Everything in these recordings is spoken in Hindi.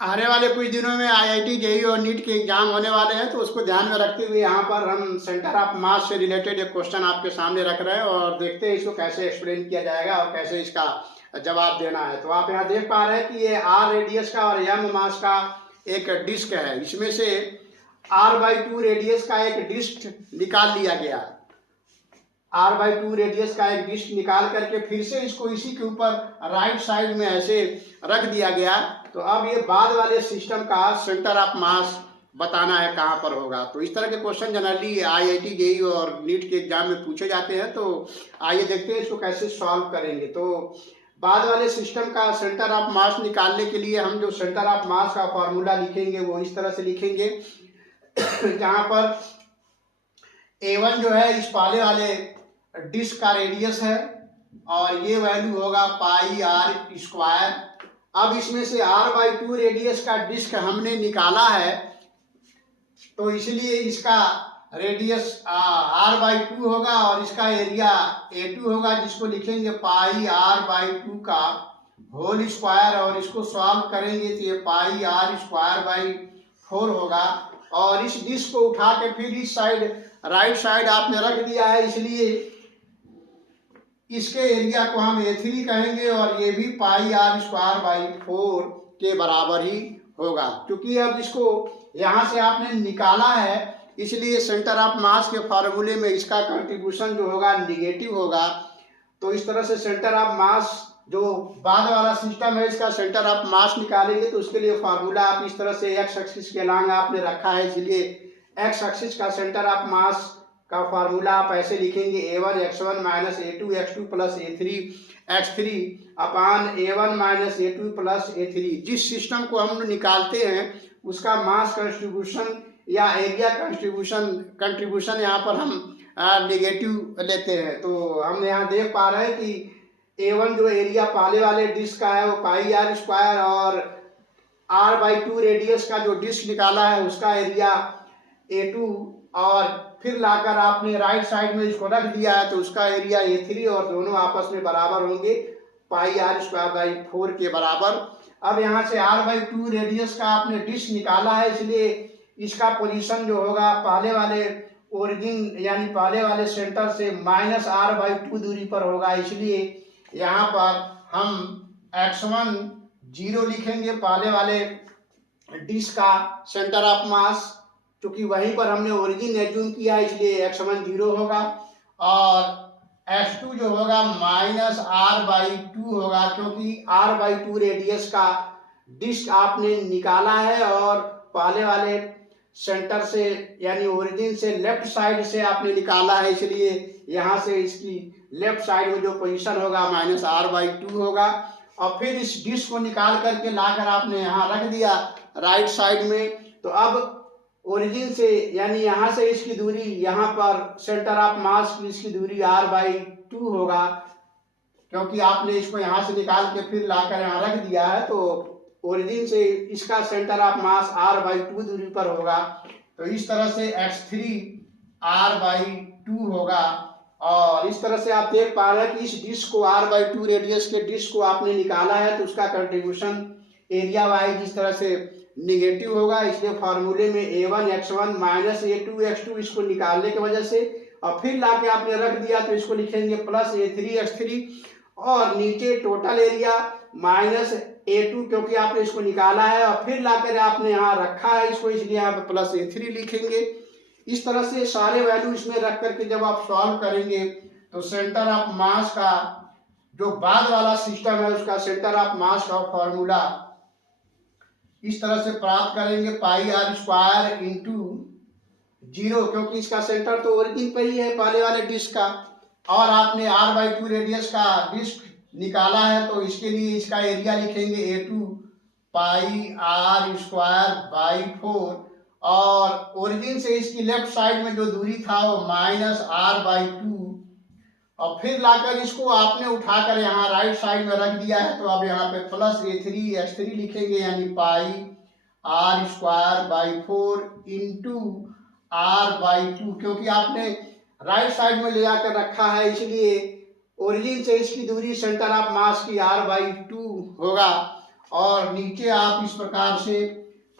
आने वाले कुछ दिनों में आईआईटी जेईई और नीट के एग्जाम होने वाले हैं, तो उसको ध्यान में रखते हुए यहाँ पर हम सेंटर ऑफ मास से रिलेटेड एक क्वेश्चन आपके सामने रख रहे हैं और देखते हैं इसको कैसे एक्सप्लेन किया जाएगा और कैसे इसका जवाब देना है। तो आप यहाँ देख पा रहे हैं कि ये आर रेडियस का और एम मास का एक डिस्क है। इसमें से r/2 रेडियस का एक डिस्क निकाल लिया गया। r/2 रेडियस का एक डिस्क निकाल करके फिर से इसको इसी के ऊपर राइट साइड में ऐसे रख दिया गया। तो अब ये बाद वाले सिस्टम का सेंटर ऑफ मास बताना है कहाँ पर होगा। तो इस तरह के क्वेश्चन जनरली आईआईटी जेईई और नीट के एग्जाम में पूछे जाते हैं। तो आइए देखते हैं इसको कैसे सॉल्व करेंगे। तो बाद वाले सिस्टम का सेंटर ऑफ मास निकालने के लिए हम जो सेंटर ऑफ मास का फॉर्मूला लिखेंगे वो इस तरह से लिखेंगे जहाँ पर A1 जो है इस पहले वाले डिस्क का रेडियस है और ये वैल्यू होगा पाई आर स्क्वायर। अब इसमें से r/2 रेडियस का डिस्क हमने निकाला है, तो इसलिए इसका रेडियस r/2 होगा और इसका एरिया A2 होगा, जिसको लिखेंगे पाई r/2 का होल स्क्वायर। और इसको सॉल्व करेंगे तो ये पाई r स्क्वायर बाई 4 होगा। और इस डिस्क को उठा के फिर इस साइड राइट साइड आपने रख दिया है, इसलिए इसके एरिया को हम A3 कहेंगे और ये भी पाई r स्क्वायर बाई 4 के बराबर ही होगा। क्योंकि अब इसको यहाँ से आपने निकाला है, इसलिए सेंटर ऑफ मास के फॉर्मूले में इसका कंट्रीब्यूशन जो होगा निगेटिव होगा। तो इस तरह से सेंटर ऑफ मास जो बाद वाला सिस्टम है इसका सेंटर ऑफ मास निकालेंगे तो उसके लिए फार्मूला आप इस तरह से एक्स एक्सिस के अलांग आपने रखा है, इसलिए एक्स एक्सिस का सेंटर ऑफ मास का फार्मूला आप ऐसे लिखेंगे A1 x1 minus A2 x2 plus A3 x3 अपान A1 minus A2 plus A3। जिस सिस्टम को हम निकालते हैं उसका मास कंट्रीब्यूशन या एरिया कंट्रीब्यूशन यहाँ पर हम नेगेटिव लेते हैं। तो हम यहाँ देख पा रहे हैं कि A1 जो एरिया पहले वाले डिस्क का है वो पाई आर स्क्वायर और r/2 रेडियस का जो डिस्क निकाला है उसका एरिया A2 और फिर लाकर आपने राइट साइड में इसको रख दिया है तो उसका एरिया A3 और दोनों आपस में बराबर होंगे पाई आर स्क्वायर बाई 4 के बराबर। अब यहाँ से r/2 रेडियस का आपने डिस्क निकाला है, इसलिए इसका पोजीशन जो होगा पहले वाले ओरिजिन यानी पहले वाले सेंटर से माइनस r/2 दूरी पर होगा। इसलिए यहाँ पर हम x1 0 लिखेंगे पहले वाले डिस्क का सेंटर ऑफ मास, क्योंकि वहीं पर हमने ओरिजिन एज्यूम किया इसलिए x1 0 होगा और x2 जो होगा माइनस r/2 होगा, क्योंकि r/2 रेडियस का डिस्क आपने निकाला है और पहले वाले सेंटर से यानी ओरिजिन से लेफ्ट साइड से आपने निकाला है, इसलिए यहाँ से इसकी लेफ्ट साइड में जो पोजीशन होगा माइनस r/2 होगा। और फिर इस डिस्क को निकाल करके लाकर आपने यहाँ रख दिया राइट साइड में। तो अब ओरिजिन से यानी यहाँ से इसकी दूरी यहाँ पर सेंटर ऑफ मास की इसकी दूरी r/2 होगा, क्योंकि आपने इसको यहाँ से निकाल के फिर लाकर यहाँ रख दिया है। तो ओरिजिन से इसका सेंटर ऑफ मास r/2 दूरी पर होगा। तो इस तरह से x3 r/2 होगा। और इस तरह से आप देख पा रहे हैं कि इस डिस्क को r/2 रेडियस के डिस्क को आपने निकाला है तो उसका कंट्रीब्यूशन एरिया वाइज इस तरह से निगेटिव होगा। इसलिए फार्मूले में A1 x1 minus A2 x2 इसको निकालने की वजह से और फिर लाके आपने रख दिया तो इसको लिखेंगे प्लस A3 x3 और नीचे टोटल एरिया माइनस A2, क्योंकि आपने इसको निकाला है और फिर लाकर आपने यहाँ रखा है इसको, इसलिए यहाँ पे प्लस A3 लिखेंगे। इस तरह से सारे वैल्यू इसमें रख करके जब आप सॉल्व करेंगे तो सेंटर ऑफ मास का जो बाद वाला सिस्टम है उसका सेंटर ऑफ मास का फॉर्मूला इस तरह से प्राप्त करेंगे पाई आर स्क्वायर इंटू 0, क्योंकि इसका सेंटर तो ओरिजिन पर ही है पहले वाले डिस्क का और आपने r/2 रेडियस का डिस्क निकाला है तो इसके लिए इसका एरिया लिखेंगे A2 pi are square by 4 और ओरिजिन से इसकी लेफ्ट साइड में जो दूरी था वो माइनस r/2 और फिर लाकर इसको आपने उठाकर यहाँ राइट साइड में रख दिया है। तो अब यहाँ पे प्लस A3 x3 लिखेंगे यानी pi are square by 4 into r/2, क्योंकि आपने राइट साइड में ले जाकर रखा है इसलिए ओरिजिन से इसकी दूरी सेंटर ऑफ मास की r/2 होगा और नीचे आप इस प्रकार से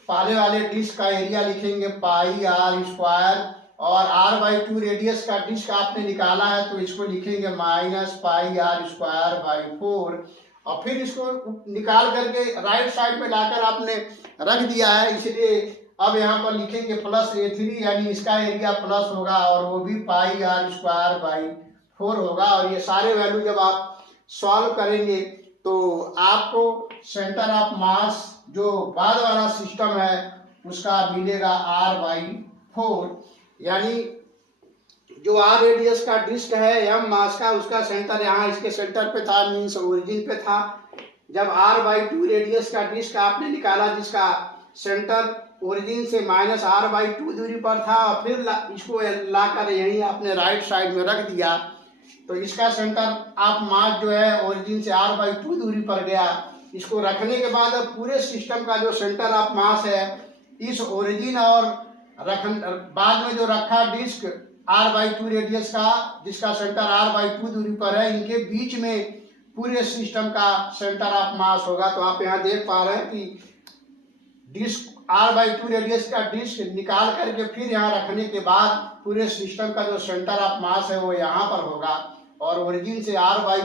पहले वाले डिस्क का एरिया लिखेंगे पाई आर स्क्वायर, और आर बाई 2 रेडियस का डिस्क आपने निकाला है तो इसको लिखेंगे minus pi are square by 4, और फिर इसको निकाल करके राइट साइड में लाकर आपने रख दिया है, इसलिए अब यहाँ पर लिखेंगे प्लस A3, यानी इसका एरिया प्लस होगा और वो भी पाई आर स्क्वायर बाई 4 होगा। और ये सारे वैल्यू जब आप सॉल्व करेंगे तो आपको सेंटर ऑफ मास जो बाद वाला सिस्टम है उसका मिलेगा R बाई 4, यानी जो R रेडियस का डिस्क है M मास का, उसका सेंटर यहाँ इसके सेंटर पे था, मीन्स ओरिजिन पे था। जब R बाई 2 रेडियस का डिस्क आपने निकाला जिसका सेंटर ओरिजिन से माइनस R बाई 2 दूरी पर था, और फिर इसको लाकर यहीं आपने राइट साइड में रख दिया, तो इसका सेंटर ऑफ मास जो है ओरिजिन से R बाई 2 दूरी पर गया। इसको रखने के बाद अब पूरे सिस्टम का जो सेंटर ऑफ मास है इस ओरिजिन और बाद में जो रखा डिस्क R बाई 2 रेडियस का जिसका सेंटर R बाई 2 दूरी पर है, इनके बीच में पूरे सिस्टम का सेंटर ऑफ मास होगा। तो आप यहाँ देख पा रहे हैं कि डिस्क R बाई 2 रेडियस का डिस्क निकाल करके फिर यहाँ रखने के बाद पूरे सिस्टम का जो सेंटर ऑफ मास है वो यहाँ पर होगा, और ओरिजिन से R बाई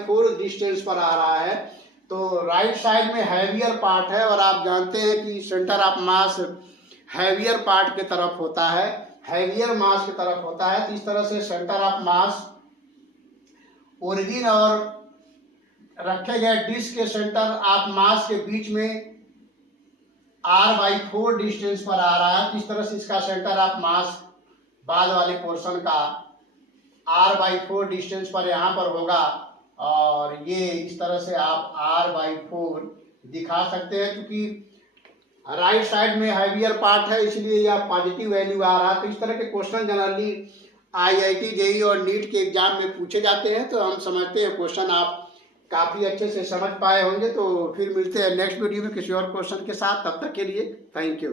4 डिस्टेंस पर आ रहा है। तो राइट साइड में हैवियर पार्ट है, और आप जानते हैं कि centre of mass heavier part की तरफ होता है, हैवियर मास की तरफ होता है। तो इस तरह से सेंटर ऑफ मास ओरिजिन और रखे गए डिस्क के सेंटर ऑफ मास के बीच में R बाई 4 डिस्टेंस पर आ रहा है। इस तरह से इसका सेंटर ऑफ मास बाद वाले पोर्शन का R बाई 4 डिस्टेंस पर यहाँ पर होगा, और ये इस तरह से आप R बाई 4 दिखा सकते हैं। क्योंकि राइट साइड में हैवियर पार्ट है इसलिए यह पॉजिटिव वैल्यू आ रहा है। तो इस तरह के क्वेश्चन जनरली IIT JEE और नीट के एग्जाम में पूछे जाते हैं, तो हम समझते हैं क्वेश्चन आप काफ़ी अच्छे से समझ पाए होंगे। तो फिर मिलते हैं नेक्स्ट वीडियो में किसी और क्वेश्चन के साथ, तब तक के लिए थैंक यू।